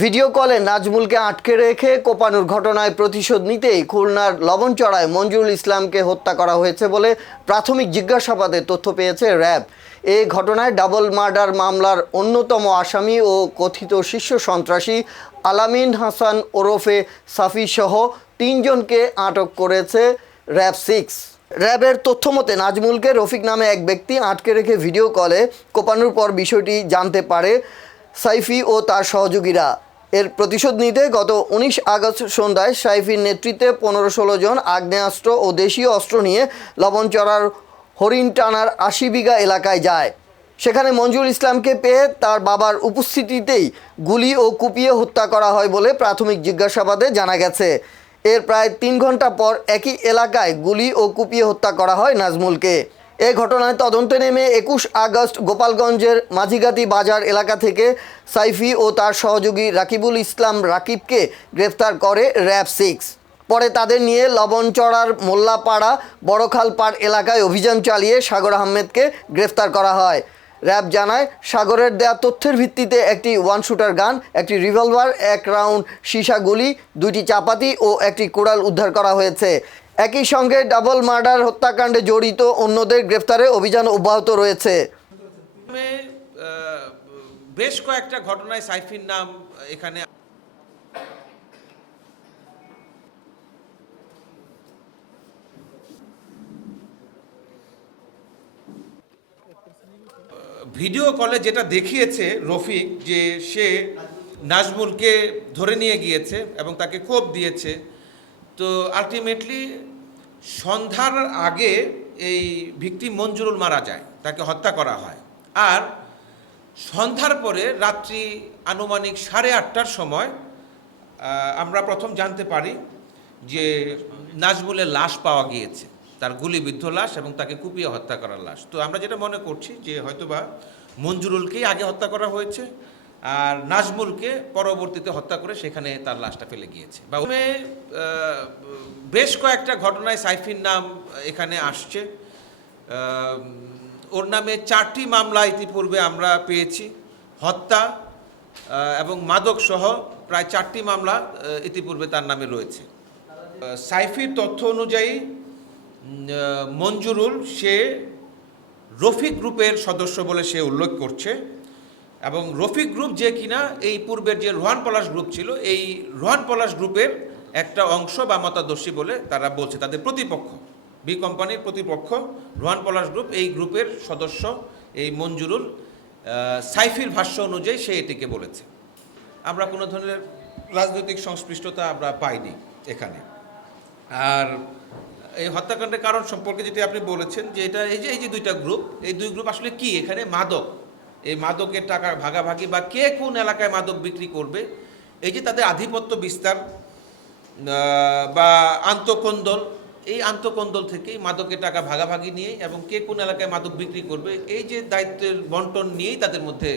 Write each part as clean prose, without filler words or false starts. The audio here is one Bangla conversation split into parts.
ভিডিও কলে নাজমুলকে আটকে রেখে কোপানোর ঘটনায় প্রতিশোধ নিতেই খুলনার লবণচড়ায় মঞ্জুরুল ইসলামকে হত্যা করা হয়েছে বলে প্রাথমিক জিজ্ঞাসাবাদে তথ্য পেয়েছে র্যাব। এই ঘটনায় ডাবল মার্ডার মামলার অন্যতম আসামি ও কথিত শীর্ষ সন্ত্রাসী আলামিন হাসান ওরফে সাফি সহ 3 জনকে আটক করেছে র্যাব-6। র্যাবের তথ্যমতে নাজমুলকে রফিক নামে এক ব্যক্তি আটকে রেখে ভিডিও কলে কোপানোর পর বিষয়টি জানতে পারে সাইফি ও তার সহযোগীরা। এর প্রতিশোধ নিতে গত 19 আগস্ট সন্ধ্যায় সাইফির নেতৃত্বে 15-16 জন আগ্নেয়াস্ত্র ও দেশীয় অস্ত্র নিয়ে লবণচড়ার হরিণটানার 80 বিঘা এলাকায় যায়। সেখানে মঞ্জুরুল ইসলামকে পেয়ে তার বাবার উপস্থিতিতেই গুলি ও কুপিয়ে হত্যা করা হয় বলে প্রাথমিক জিজ্ঞাসাবাদে জানা গেছে। এর প্রায় 3 ঘন্টা পর একই এলাকায় গুলি ও কুপিয়ে হত্যা করা হয় নাজমুলকে। এ ঘটনায় তদন্তে নেমে 21 আগস্ট গোপালগঞ্জের মাঝিগাতি বাজার এলাকা থেকে সাইফি ও তার সহযোগী রাকিবুল ইসলাম রাকিবকে গ্রেফতার করে র্যাব-6। পরে তাদের নিয়ে লবণচড়ার মোল্লাপাড়া বড়খালপাড় এলাকায় অভিযান চালিয়ে সাগর আহমেদকে গ্রেফতার করা হয়। র্যাব জানায়, সাগরের দেয়া তথ্যের ভিত্তিতে একটি 1 শুটার গান, একটি রিভলভার, 1 রাউন্ড সীসা গুলি, 2টি চাপাতি ও একটি কুড়াল উদ্ধার করা হয়েছে। একই সঙ্গে ডাবল মার্ডার হত্যাকাণ্ডে জড়িত অন্যদের গ্রেফতারে অভিযান অব্যাহত রয়েছে। বেশ কয়েকটা ঘটনায় সাইফির নাম এখানে ভিডিও কলে যেটা দেখিয়েছে রফিক, যে সে নাজমুলকে ধরে নিয়ে গিয়েছে এবং তাকে কোপ দিয়েছে। তো আলটিমেটলি সন্ধ্যার আগে এই ভিকটিম মঞ্জুরুল মারা যায়, তাকে হত্যা করা হয়। আর সন্ধ্যার পরে রাত্রি আনুমানিক 8:30টার সময় আমরা প্রথম জানতে পারি যে নাজমুলের লাশ পাওয়া গিয়েছে, তার গুলিবিদ্ধ লাশ এবং তাকে কুপিয়ে হত্যা করার লাশ। তো আমরা যেটা মনে করছি যে হয়তোবা মঞ্জুরুলকেই আগে হত্যা করা হয়েছে আর নাজমুলকে পরবর্তীতে হত্যা করে সেখানে তার লাশটা ফেলে গিয়েছে। বা বেশ কয়েকটা ঘটনায় সাইফির নাম এখানে আসছে। ওর নামে 4টি মামলা ইতিপূর্বে আমরা পেয়েছি, হত্যা এবং মাদক সহ প্রায় 4টি মামলা ইতিপূর্বে তার নামে রয়েছে। সাইফির তথ্য অনুযায়ী মঞ্জুরুল সে রফিক গ্রুপের সদস্য বলে সে উল্লেখ করছে এবং রফিক গ্রুপ যে কিনা এই পূর্বের যে রোহান পলাশ গ্রুপ ছিল, এই রোহান পলাশ গ্রুপের একটা অংশ বা মতাদর্শী বলে তারা বলছে। তাদের প্রতিপক্ষ, বি কোম্পানির প্রতিপক্ষ রোহান পলাশ গ্রুপ, এই গ্রুপের সদস্য এই মঞ্জুরুল। সাইফির ভাষ্য অনুযায়ী সে এটিকে বলেছে। আমরা কোনো ধরনের রাজনৈতিক সংশ্লিষ্টতা আমরা পাইনি এখানে। আর এই হত্যাকাণ্ডের কারণ সম্পর্কে যেটি আপনি বলেছেন যে এটা এই যে 2টা গ্রুপ, এই 2 গ্রুপ আসলে কি, এখানে মাদক, এই মাদকের টাকা ভাগাভাগি বা কে কোন এলাকায় মাদক বিক্রি করবে, এই যে তাদের আধিপত্য বিস্তার বা আন্তঃকন্দল, এই আন্তঃকন্দল থেকেই মাদকের টাকা ভাগাভাগি নিয়ে এবং কে কোন এলাকায় মাদক বিক্রি করবে এই যে দায়িত্বের বন্টন নিয়েই তাদের মধ্যে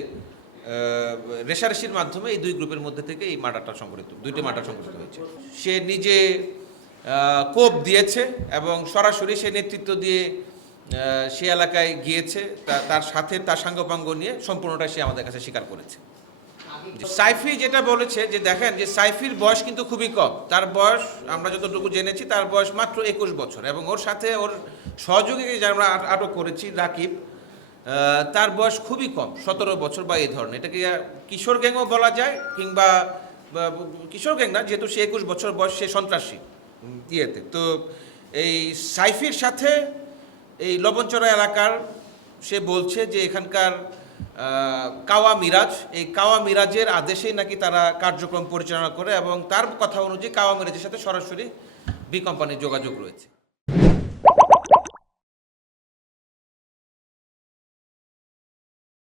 রেশারেশির মাধ্যমে এই 2 গ্রুপের মধ্যে থেকে এই মার্ডারটা সংঘটিত, 2টি মার্ডার সংঘটিত হয়েছে। সে নিজে কোপ দিয়েছে এবং সরাসরি সে নেতৃত্ব দিয়ে সে এলাকায় গিয়েছে, তার সাথে তার সাঙ্গপাঙ্গ নিয়ে সম্পূর্ণটা সে আমাদের কাছে স্বীকার করেছে। সাইফি যেটা বলেছে যে দেখেন যে সাইফির বয়স কিন্তু খুবই কম, তার বয়স আমরা যতটুকু জেনেছি তার বয়স মাত্র 21 বছর এবং ওর সাথে ওর সহযোগীকে যারা আমরা আটক করেছি রাকিব, তার বয়স খুবই কম, 17 বছর বা এই ধরনের। এটাকে কিশোর গ্যাংও বলা যায়, কিংবা কিশোর গ্যাং না, যেহেতু সে 21 বছর বয়স, সে সন্ত্রাসী ইয়েতে। তো এই সাইফির সাথে এই লবণচড়া এলাকার সে বলছে যে এখানকার কাওয়া মিরাজ, এই কাওয়া মিরাজের আদেশেই নাকি তারা কার্যক্রম পরিচালনা করে এবং তার কথা অনুযায়ী কাওয়া মিরাজের সাথে সরাসরি বি কোম্পানির যোগাযোগ রয়েছে।